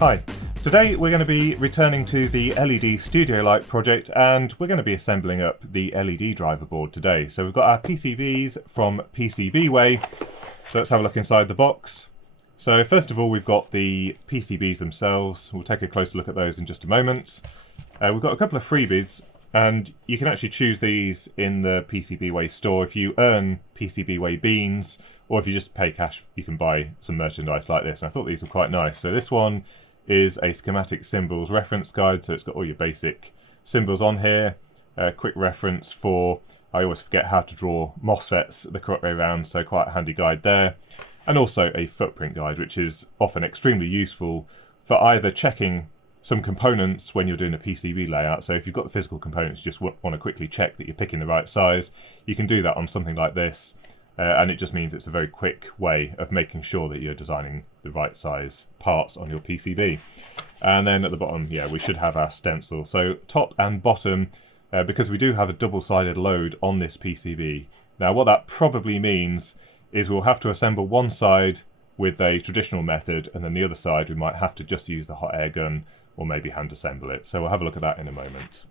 Hi, today we're going to be returning to the LED Studio Light project and we're going to be assembling up the LED driver board today. So we've got our PCBs from PCBWay, so let's have a look inside the box. So first of all we've got the PCBs themselves, we'll take a closer look at those in just a moment. We've got a couple of freebies and you can actually choose these in the PCBWay store. If you earn PCBWay beans or if you just pay cash you can buy some merchandise like this, and I thought these were quite nice. So this one is a schematic symbols reference guide, so it's got all your basic symbols on here. A quick reference for, I always forget how to draw MOSFETs the correct way around, so quite a handy guide there. And also a footprint guide, which is often extremely useful for either checking some components when you're doing a PCB layout. So if you've got the physical components, you just want to quickly check that you're picking the right size. You can do that on something like this. And it just means it's a very quick way of making sure that you're designing the right size parts on your PCB. And then at the bottom, yeah, we should have our stencil. So top and bottom, because we do have a double-sided load on this PCB. Now what that probably means is we'll have to assemble one side with a traditional method, and then the other side we might have to just use the hot air gun or maybe hand assemble it. So we'll have a look at that in a moment.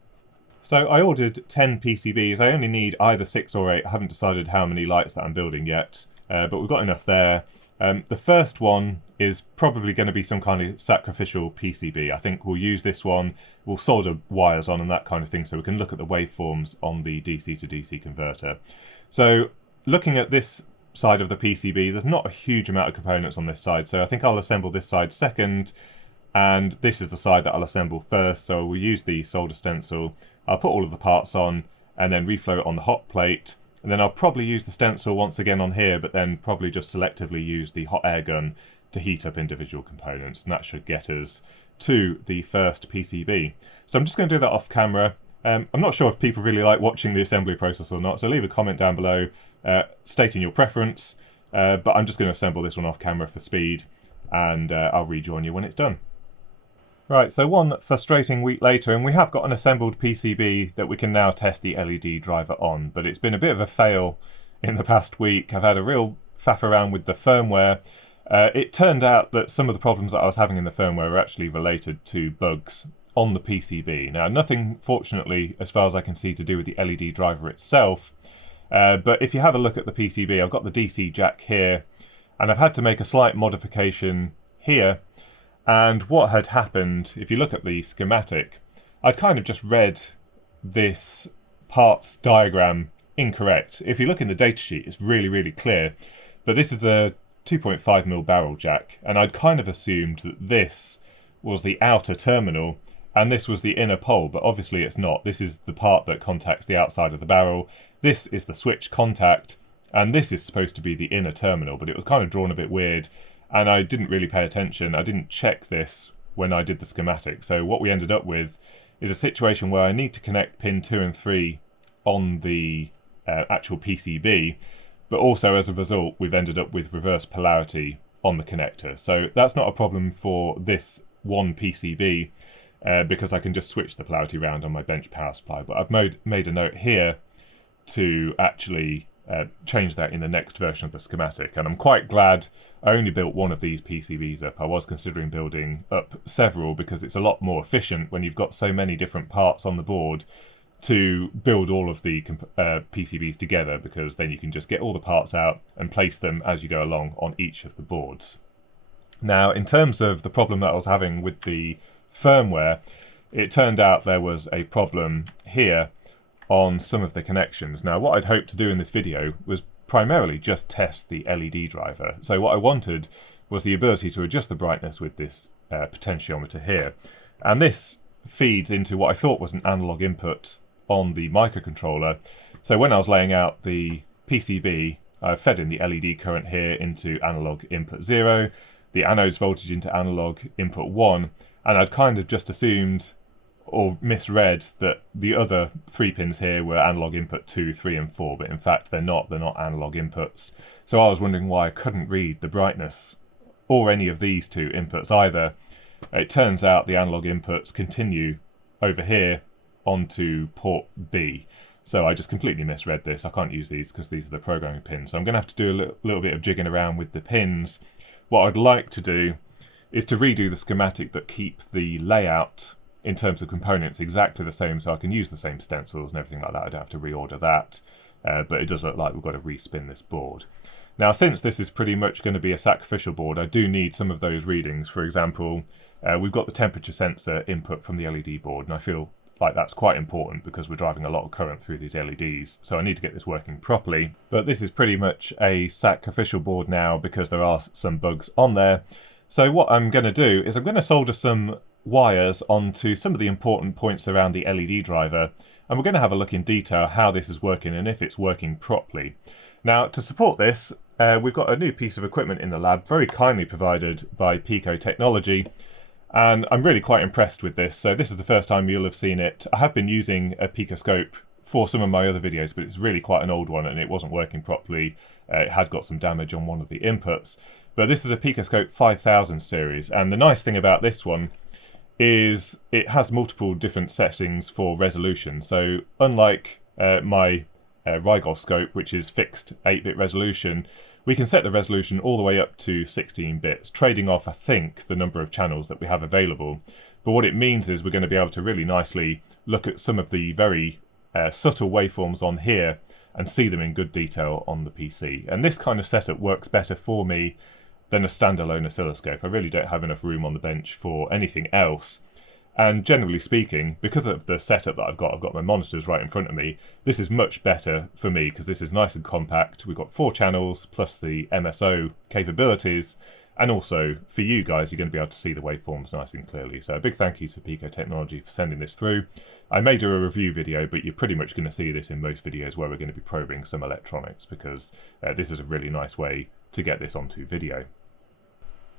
So I ordered 10 PCBs. I only need either 6 or 8. I haven't decided how many lights that I'm building yet, but we've got enough there. The first one is probably going to be some kind of sacrificial PCB. I think we'll use this one, we'll solder wires on and that kind of thing so we can look at the waveforms on the DC to DC converter. So looking at this side of the PCB, there's not a huge amount of components on this side, so I think I'll assemble this side second, and this is the side that I'll assemble first. So we'll use the solder stencil, I'll put all of the parts on and then reflow it on the hot plate, and then I'll probably use the stencil once again on here, but then probably just selectively use the hot air gun to heat up individual components, and that should get us to the first PCB. So I'm just going to do that off camera. I'm not sure if people really like watching the assembly process or not, so leave a comment down below stating your preference, but I'm just going to assemble this one off camera for speed, and I'll rejoin you when it's done. Right, so one frustrating week later, and we have got an assembled PCB that we can now test the LED driver on, but it's been a bit of a fail in the past week. I've had a real faff around with the firmware. It turned out that some of the problems that I was having in the firmware were actually related to bugs on the PCB. Now, nothing, fortunately, as far as I can see, to do with the LED driver itself, but if you have a look at the PCB, I've got the DC jack here, and I've had to make a slight modification here. And what had happened, if you look at the schematic, I'd kind of just read this parts diagram incorrect. If you look in the datasheet, it's really, really clear. But this is a 2.5mm barrel jack, and I'd kind of assumed that this was the outer terminal and this was the inner pole, but obviously it's not. This is the part that contacts the outside of the barrel. This is the switch contact, and this is supposed to be the inner terminal, but it was kind of drawn a bit weird. And I didn't really pay attention. I didn't check this when I did the schematic. So what we ended up with is a situation where I need to connect pin 2 and 3 on the actual PCB, but also as a result we've ended up with reverse polarity on the connector. So that's not a problem for this one PCB because I can just switch the polarity around on my bench power supply. But I've made a note here to actually change that in the next version of the schematic, and I'm quite glad I only built one of these PCBs up. I was considering building up several because it's a lot more efficient when you've got so many different parts on the board to build all of the PCBs together, because then you can just get all the parts out and place them as you go along on each of the boards. Now, in terms of the problem that I was having with the firmware, it turned out there was a problem here on some of the connections. Now, what I'd hoped to do in this video was primarily just test the LED driver. So what I wanted was the ability to adjust the brightness with this potentiometer here. And this feeds into what I thought was an analog input on the microcontroller. So when I was laying out the PCB, I fed in the LED current here into analog input 0, the anode's voltage into analog input 1, and I'd kind of just assumed or misread that the other 3 pins here were analog input 2, 3 and 4, but in fact they're not analog inputs. So I was wondering why I couldn't read the brightness or any of these 2 inputs either. It turns out the analog inputs continue over here onto port B. So I just completely misread this. I can't use these because these are the programming pins. So I'm going to have to do a little bit of jigging around with the pins. What I'd like to do is to redo the schematic but keep the layout in terms of components exactly the same, so I can use the same stencils and everything like that. I don't have to reorder that, but it does look like we've got to respin this board. Now, since this is pretty much going to be a sacrificial board, I do need some of those readings. For example, we've got the temperature sensor input from the LED board, and I feel like that's quite important because we're driving a lot of current through these LEDs, so I need to get this working properly. But this is pretty much a sacrificial board now because there are some bugs on there. So what I'm going to do is I'm going to solder some wires onto some of the important points around the LED driver, and we're going to have a look in detail how this is working and if it's working properly. Now, to support this, we've got a new piece of equipment in the lab, very kindly provided by Pico Technology, and I'm really quite impressed with this. So this is the first time you'll have seen it. I have been using a Picoscope for some of my other videos, but it's really quite an old one and it wasn't working properly. It had got some damage on one of the inputs. But this is a Picoscope 5000 series, and the nice thing about this one is it has multiple different settings for resolution. So unlike my Rigol scope, which is fixed 8-bit resolution, we can set the resolution all the way up to 16 bits, trading off, I think, the number of channels that we have available. But what it means is we're going to be able to really nicely look at some of the very subtle waveforms on here and see them in good detail on the PC. And this kind of setup works better for me than a standalone oscilloscope. I really don't have enough room on the bench for anything else. And generally speaking, because of the setup that I've got my monitors right in front of me, this is much better for me because this is nice and compact. We've got 4 channels plus the MSO capabilities, and also for you guys, you're going to be able to see the waveforms nice and clearly. So a big thank you to Pico Technology for sending this through. I may do a review video, but you're pretty much going to see this in most videos where we're going to be probing some electronics, because this is a really nice way to get this onto video.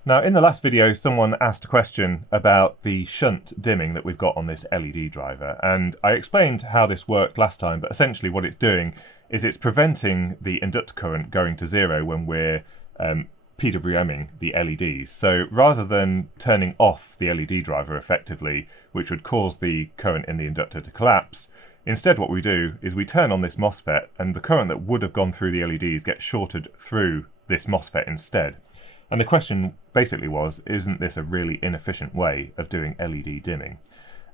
Now, in the last video, someone asked a question about the shunt dimming that we've got on this LED driver, and I explained how this worked last time, but essentially what it's doing is it's preventing the inductor current going to 0 when we're PWMing the LEDs. So rather than turning off the LED driver effectively, which would cause the current in the inductor to collapse, instead what we do is we turn on this MOSFET, and the current that would have gone through the LEDs gets shorted through this MOSFET instead. And the question basically was, isn't this a really inefficient way of doing LED dimming?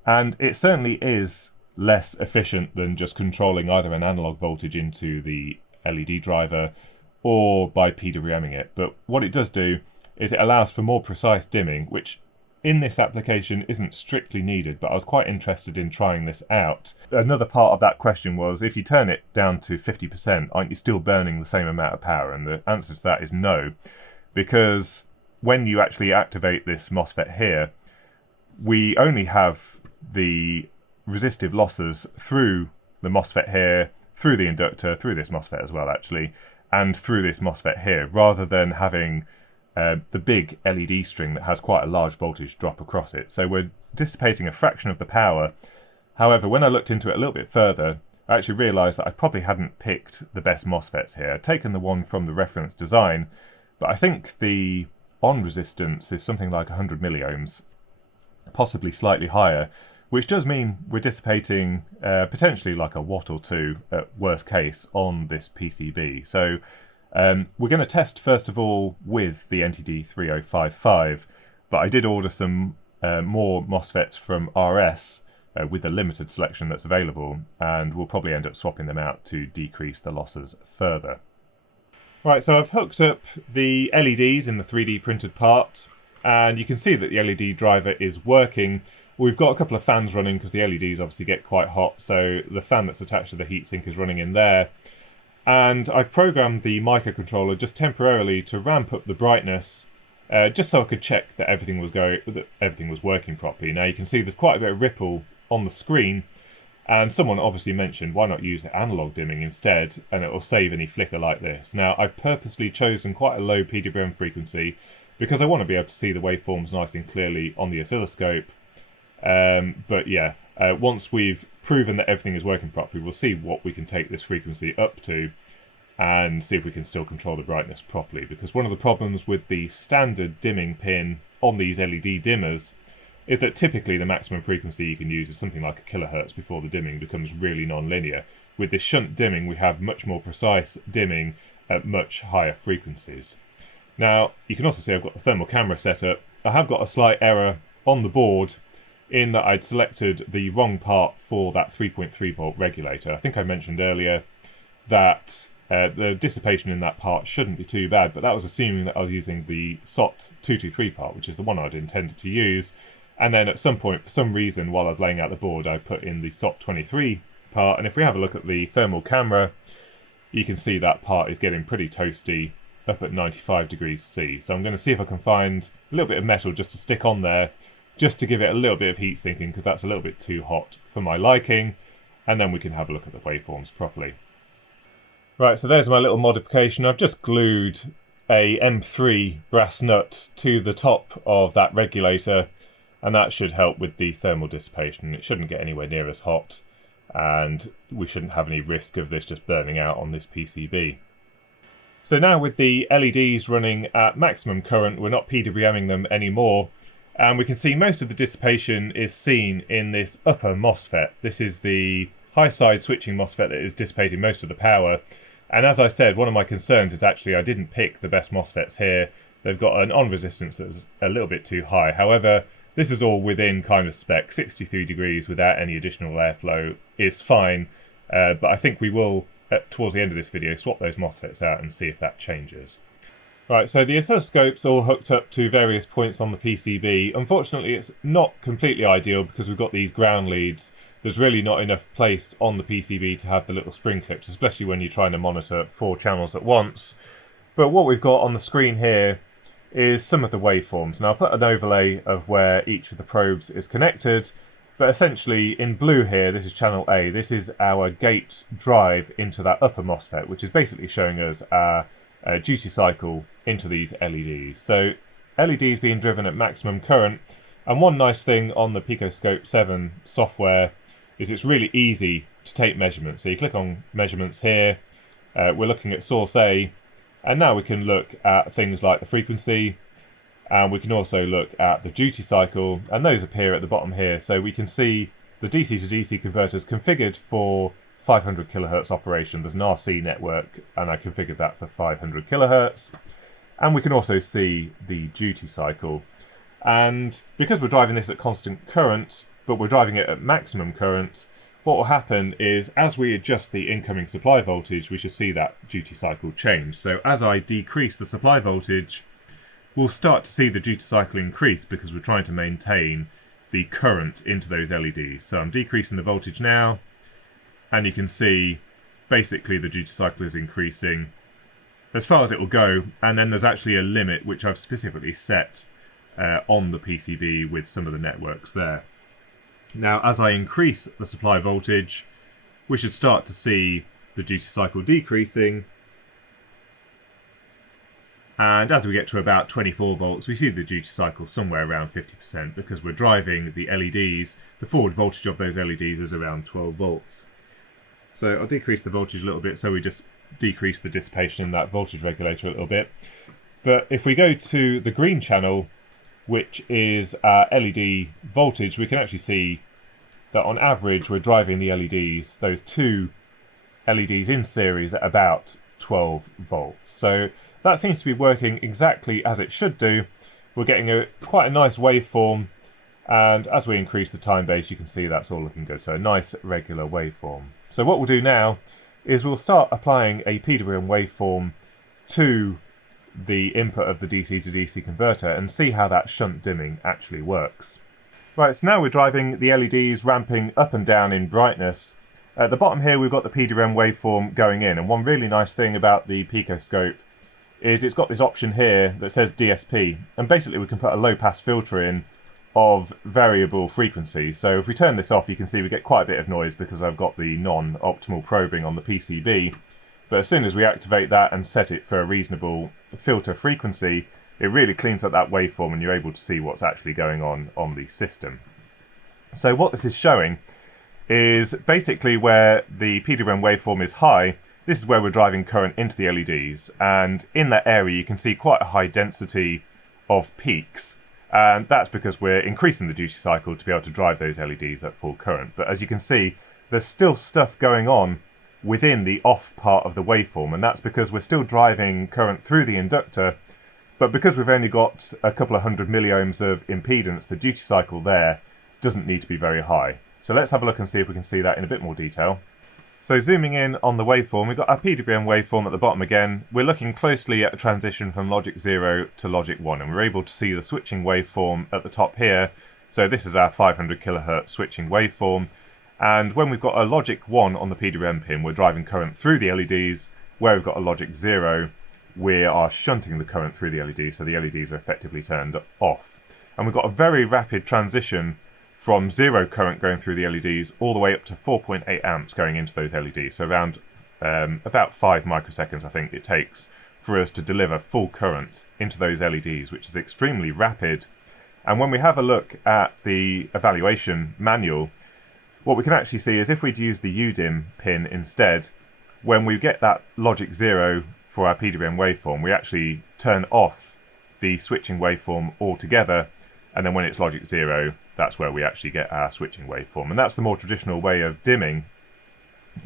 And it certainly is less efficient than just controlling either an analog voltage into the LED driver or by PWMing it. But what it does do is it allows for more precise dimming, which in this application isn't strictly needed, but I was quite interested in trying this out. Another part of that question was, if you turn it down to 50%, aren't you still burning the same amount of power? And the answer to that is no. Because when you actually activate this MOSFET here, we only have the resistive losses through the MOSFET here, through the inductor, through this MOSFET as well actually, and through this MOSFET here, rather than having the big LED string that has quite a large voltage drop across it. So we're dissipating a fraction of the power. However, when I looked into it a little bit further, I actually realised that I probably hadn't picked the best MOSFETs here. I'd taken the one from the reference design, but I think the on resistance is something like 100 milliohms, possibly slightly higher, which does mean we're dissipating potentially like a watt or two at worst case on this PCB. So we're going to test first of all with the NTD3055, but I did order some more MOSFETs from RS with the limited selection that's available, and we'll probably end up swapping them out to decrease the losses further. Right, so I've hooked up the LEDs in the 3D printed part, and you can see that the LED driver is working. We've got a couple of fans running because the LEDs obviously get quite hot, so the fan that's attached to the heatsink is running in there. And I've programmed the microcontroller just temporarily to ramp up the brightness, just so I could check that everything was working properly. Now you can see there's quite a bit of ripple on the screen, and someone obviously mentioned why not use analog dimming instead, and it will save any flicker like this. Now I've purposely chosen quite a low PWM frequency because I want to be able to see the waveforms nice and clearly on the oscilloscope. But yeah, once we've proven that everything is working properly, we'll see what we can take this frequency up to and see if we can still control the brightness properly. Because one of the problems with the standard dimming pin on these LED dimmers is that typically the maximum frequency you can use is something like a kilohertz before the dimming becomes really non-linear. With this shunt dimming, we have much more precise dimming at much higher frequencies. Now, you can also see I've got the thermal camera set up. I have got a slight error on the board in that I'd selected the wrong part for that 3.3 volt regulator. I think I mentioned earlier that the dissipation in that part shouldn't be too bad, but that was assuming that I was using the SOT 223 part, which is the one I'd intended to use. And then at some point, for some reason, while I was laying out the board, I put in the SOT 23 part. And if we have a look at the thermal camera, you can see that part is getting pretty toasty up at 95 degrees C. So I'm going to see if I can find a little bit of metal just to stick on there, just to give it a little bit of heat sinking, because that's a little bit too hot for my liking. And then we can have a look at the waveforms properly. Right, so there's my little modification. I've just glued a M3 brass nut to the top of that regulator, and that should help with the thermal dissipation. It shouldn't get anywhere near as hot, and we shouldn't have any risk of this just burning out on this PCB. So now with the LEDs running at maximum current, we're not PWMing them anymore, and we can see most of the dissipation is seen in this upper MOSFET. This is the high side switching MOSFET that is dissipating most of the power. And as I said, one of my concerns is actually I didn't pick the best MOSFETs here. They've got an on resistance that's a little bit too high. However, this is all within kind of spec. 63 degrees without any additional airflow is fine. But I think we will, towards the end of this video, swap those MOSFETs out and see if that changes. Right, so the oscilloscope's all hooked up to various points on the PCB. Unfortunately, it's not completely ideal because we've got these ground leads. There's really not enough place on the PCB to have the little spring clips, especially when you're trying to monitor 4 channels at once. But what we've got on the screen here is some of the waveforms. Now I'll put an overlay of where each of the probes is connected, but essentially in blue here, this is channel A. This is our gate drive into that upper MOSFET, which is basically showing us our duty cycle into these LEDs. So LEDs being driven at maximum current, and one nice thing on the Picoscope 7 software is it's really easy to take measurements. So you click on measurements here, we're looking at source A, and now we can look at things like the frequency, and we can also look at the duty cycle, and those appear at the bottom here. So we can see the DC to DC converters configured for 500 kilohertz operation. There's an RC network, and I configured that for 500 kilohertz. And we can also see the duty cycle. And because we're driving this at constant current, but we're driving it at maximum current, what will happen is as we adjust the incoming supply voltage, we should see that duty cycle change. So as I decrease the supply voltage, we'll start to see the duty cycle increase because we're trying to maintain the current into those LEDs. So I'm decreasing the voltage now, and you can see basically the duty cycle is increasing as far as it will go, and then there's actually a limit which I've specifically set on the PCB with some of the networks there. Now as I increase the supply voltage, we should start to see the duty cycle decreasing, and as we get to about 24 volts we see the duty cycle somewhere around 50% because we're driving the LEDs. The forward voltage of those LEDs is around 12 volts. So I'll decrease the voltage a little bit so we just decrease the dissipation in that voltage regulator a little bit. But if we go to the green channel, which is our LED voltage, we can actually see that on average we're driving the LEDs, those 2 LEDs in series at about 12 volts. So that seems to be working exactly as it should do. We're getting quite a nice waveform, and as we increase the time base you can see that's all looking good. So a nice regular waveform. So what we'll do now is we'll start applying a PWM waveform to the input of the DC to DC converter and see how that shunt dimming actually works. Right, so now we're driving the LEDs ramping up and down in brightness. At the bottom here we've got the PWM waveform going in, and one really nice thing about the Picoscope is it's got this option here that says DSP, and basically we can put a low pass filter in of variable frequency. So if we turn this off you can see we get quite a bit of noise because I've got the non-optimal probing on the PCB. But as soon as we activate that and set it for a reasonable filter frequency, it really cleans up that waveform and you're able to see what's actually going on the system. So what this is showing is basically where the PWM waveform is high, this is where we're driving current into the LEDs, and in that area you can see quite a high density of peaks, and that's because we're increasing the duty cycle to be able to drive those LEDs at full current. But as you can see, there's still stuff going on within the off part of the waveform, and that's because we're still driving current through the inductor, But because we've only got a couple of 100 milliohms of impedance, the duty cycle there doesn't need to be very high. So let's have a look and see if we can see that in a bit more detail. So zooming in on the waveform, we've got our PWM waveform at the bottom again. We're looking closely at a transition from logic 0 to logic 1, and we're able to see the switching waveform at the top here. So this is our 500 kilohertz switching waveform. And when we've got a logic 1 on the PWM pin, we're driving current through the LEDs. Where we've got a logic 0, we are shunting the current through the LEDs, so the LEDs are effectively turned off. And we've got a very rapid transition from 0 current going through the LEDs all the way up to 4.8 amps going into those LEDs. So around about 5 microseconds, I think it takes for us to deliver full current into those LEDs, which is extremely rapid. And when we have a look at the evaluation manual, what we can actually see is if we'd use the UDIM pin instead, when we get that logic 0 for our PWM waveform, we actually turn off the switching waveform altogether, and then when it's logic 0, that's where we actually get our switching waveform. And that's the more traditional way of dimming.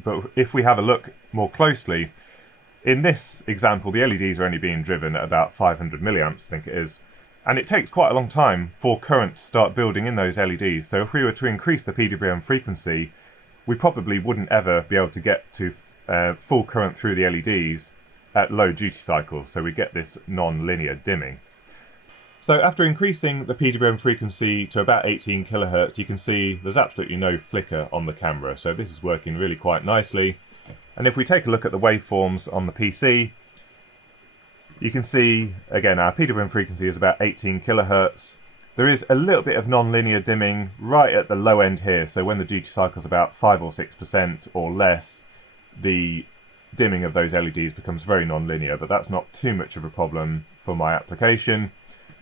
But if we have a look more closely, in this example, the LEDs are only being driven at about 500 milliamps, I think it is. And it takes quite a long time for current to start building in those LEDs. So if we were to increase the PWM frequency, we probably wouldn't ever be able to get to full current through the LEDs at low duty cycles. So we get this non-linear dimming. So after increasing the PWM frequency to about 18 kilohertz, you can see there's absolutely no flicker on the camera. So this is working really quite nicely. And if we take a look at the waveforms on the PC, you can see, again, our PWM frequency is about 18 kilohertz. There is a little bit of non-linear dimming right at the low end here. So when the duty cycle is about 5 or 6% or less, the dimming of those LEDs becomes very non-linear, but that's not too much of a problem for my application.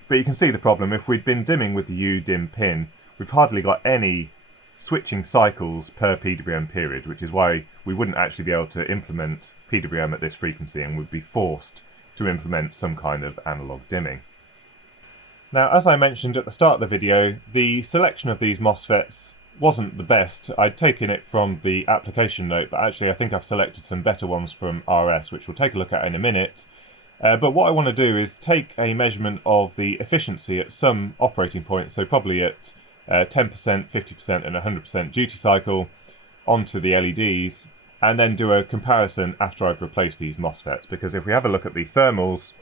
But you can see the problem. If we'd been dimming with the UDIM pin, we've hardly got any switching cycles per PWM period, which is why we wouldn't actually be able to implement PWM at this frequency and would be forced to implement some kind of analog dimming. Now, as I mentioned at the start of the video, the selection of these MOSFETs wasn't the best. I'd taken it from the application note, but actually I think I've selected some better ones from RS, which we'll take a look at in a minute. But what I want to do is take a measurement of the efficiency at some operating points, so probably at 10%, 50% and 100% duty cycle onto the LEDs, and then do a comparison after I've replaced these MOSFETs. Because if we have a look at the thermals,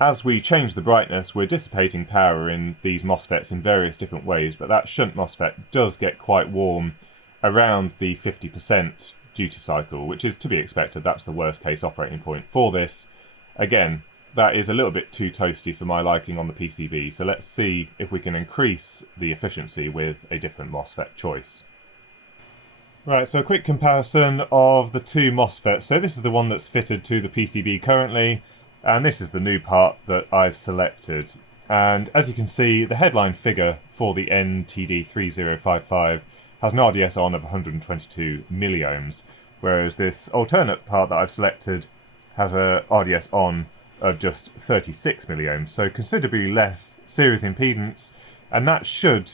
as we change the brightness, we're dissipating power in these MOSFETs in various different ways, but that shunt MOSFET does get quite warm around the 50% duty cycle, which is to be expected. That's the worst case operating point for this. Again, that is a little bit too toasty for my liking on the PCB, so let's see if we can increase the efficiency with a different MOSFET choice. Right, so a quick comparison of the two MOSFETs. So this is the one that's fitted to the PCB currently, and this is the new part that I've selected. And as you can see, the headline figure for the NTD3055 has an RDS on of 122 milliohms, whereas this alternate part that I've selected has a RDS on of just 36 milliohms, so considerably less series impedance, and that should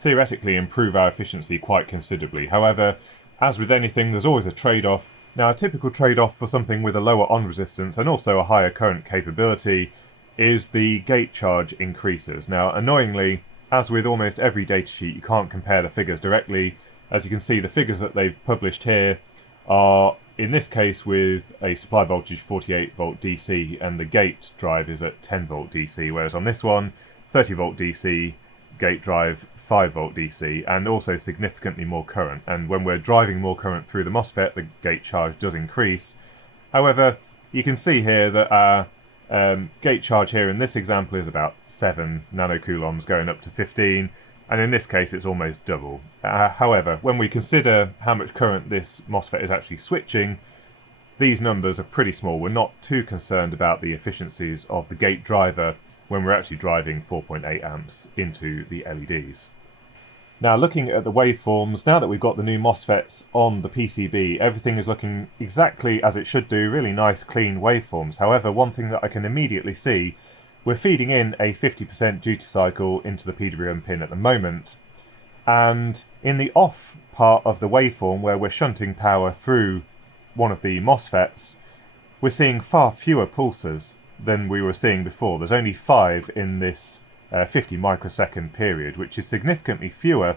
theoretically improve our efficiency quite considerably. However, as with anything, there's always a trade-off. Now, a typical trade-off for something with a lower on resistance and also a higher current capability is the gate charge increases. Now, annoyingly, as with almost every datasheet, you can't compare the figures directly. As you can see, the figures that they've published here are, in this case, with a supply voltage 48 volt DC, and the gate drive is at 10 volt DC, whereas on this one, 30 volt DC, gate drive 5 volt DC, and also significantly more current. And when we're driving more current through the MOSFET, the gate charge does increase. However, you can see here that our gate charge here in this example is about 7 nanocoulombs going up to 15, and in this case it's almost double. However, when we consider how much current this MOSFET is actually switching, these numbers are pretty small. We're not too concerned about the efficiencies of the gate driver when we're actually driving 4.8 amps into the LEDs. Now, looking at the waveforms, now that we've got the new MOSFETs on the PCB, everything is looking exactly as it should do, really nice clean waveforms. However, one thing that I can immediately see, we're feeding in a 50% duty cycle into the PWM pin at the moment, and in the off part of the waveform where we're shunting power through one of the MOSFETs, we're seeing far fewer pulses. than we were seeing before. There's only 5 in this 50 microsecond period, which is significantly fewer.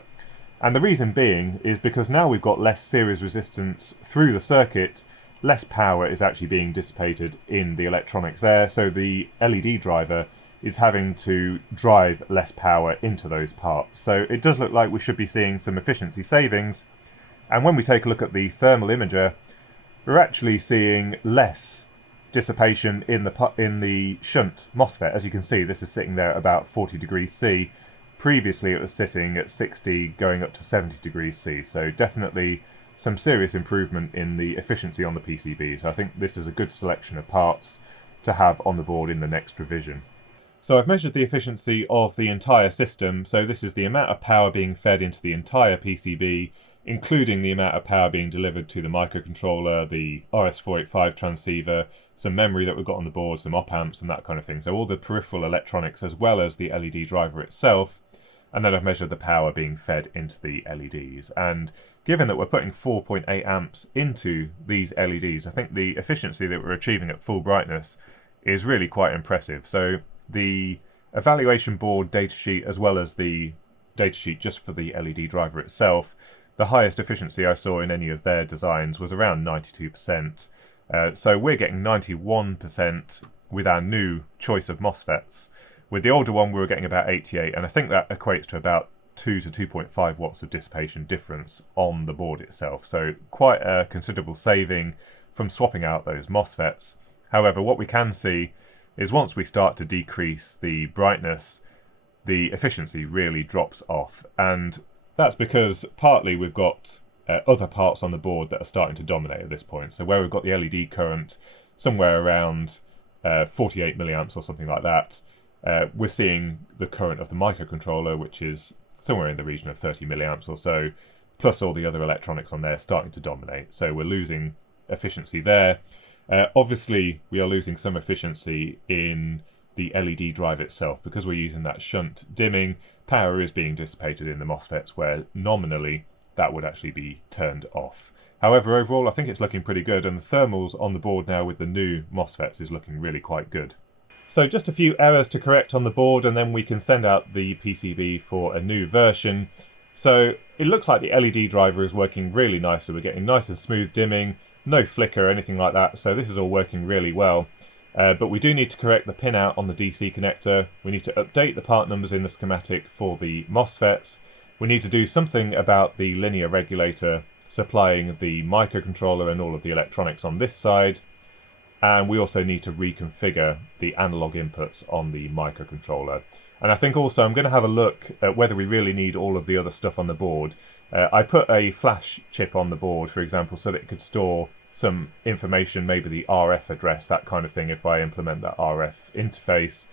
And the reason being is because now we've got less series resistance through the circuit, less power is actually being dissipated in the electronics there, so the LED driver is having to drive less power into those parts. So it does look like we should be seeing some efficiency savings. And when we take a look at the thermal imager, we're actually seeing less dissipation in the shunt MOSFET. As you can see, this is sitting there at about 40 degrees C. Previously it was sitting at 60, going up to 70 degrees C. So definitely some serious improvement in the efficiency on the PCB. So I think this is a good selection of parts to have on the board in the next revision. So I've measured the efficiency of the entire system. So this is the amount of power being fed into the entire PCB, including the amount of power being delivered to the microcontroller, the RS485 transceiver, some memory that we've got on the board, some op-amps and that kind of thing. So all the peripheral electronics as well as the LED driver itself. And then I've measured the power being fed into the LEDs. And given that we're putting 4.8 amps into these LEDs, I think the efficiency that we're achieving at full brightness is really quite impressive. So the evaluation board datasheet as well as the datasheet just for the LED driver itself, the highest efficiency I saw in any of their designs was around 92%. So we're getting 91% with our new choice of MOSFETs. With the older one we were getting about 88, and I think that equates to about 2 to 2.5 watts of dissipation difference on the board itself. So quite a considerable saving from swapping out those MOSFETs. However, what we can see is once we start to decrease the brightness, the efficiency really drops off. And that's because partly we've got other parts on the board that are starting to dominate at this point. So where we've got the LED current somewhere around 48 milliamps or something like that, we're seeing the current of the microcontroller, which is somewhere in the region of 30 milliamps or so, plus all the other electronics on there starting to dominate. So we're losing efficiency there. Obviously, we are losing some efficiency in the LED drive itself because we're using that shunt dimming. Power is being dissipated in the MOSFETs where nominally that would actually be turned off. However, overall, I think it's looking pretty good, and the thermals on the board now with the new MOSFETs is looking really quite good. So just a few errors to correct on the board, and then we can send out the PCB for a new version. So it looks like the LED driver is working really nicely. We're getting nice and smooth dimming, no flicker or anything like that. So this is all working really well. But we do need to correct the pin out on the DC connector. We need to update the part numbers in the schematic for the MOSFETs. We need to do something about the linear regulator supplying the microcontroller and all of the electronics on this side. And we also need to reconfigure the analog inputs on the microcontroller. And I think also I'm going to have a look at whether we really need all of the other stuff on the board. I put a flash chip on the board, for example, so that it could store some information, maybe the RF address, that kind of thing, if I implement that RF interface.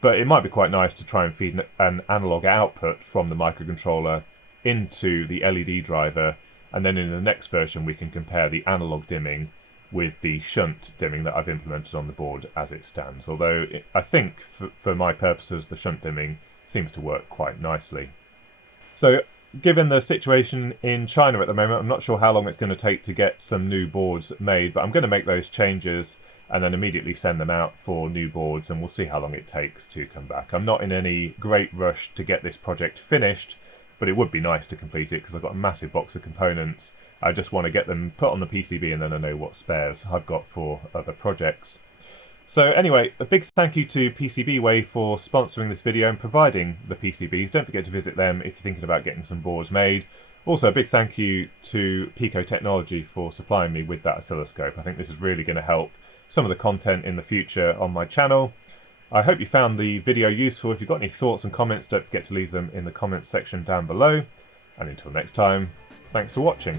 But it might be quite nice to try and feed an analog output from the microcontroller into the LED driver, and then in the next version we can compare the analog dimming with the shunt dimming that I've implemented on the board as it stands. Although I think for my purposes the shunt dimming seems to work quite nicely. So given the situation in China at the moment, I'm not sure how long it's going to take to get some new boards made, but I'm going to make those changes and then immediately send them out for new boards, and we'll see how long it takes to come back. I'm not in any great rush to get this project finished, but it would be nice to complete it because I've got a massive box of components. I just want to get them put on the PCB and then I know what spares I've got for other projects. So anyway, a big thank you to PCBWay for sponsoring this video and providing the PCBs. Don't forget to visit them if you're thinking about getting some boards made. Also, a big thank you to Pico Technology for supplying me with that oscilloscope. I think this is really going to help some of the content in the future on my channel. I hope you found the video useful. If you've got any thoughts and comments, don't forget to leave them in the comments section down below. And until next time, thanks for watching.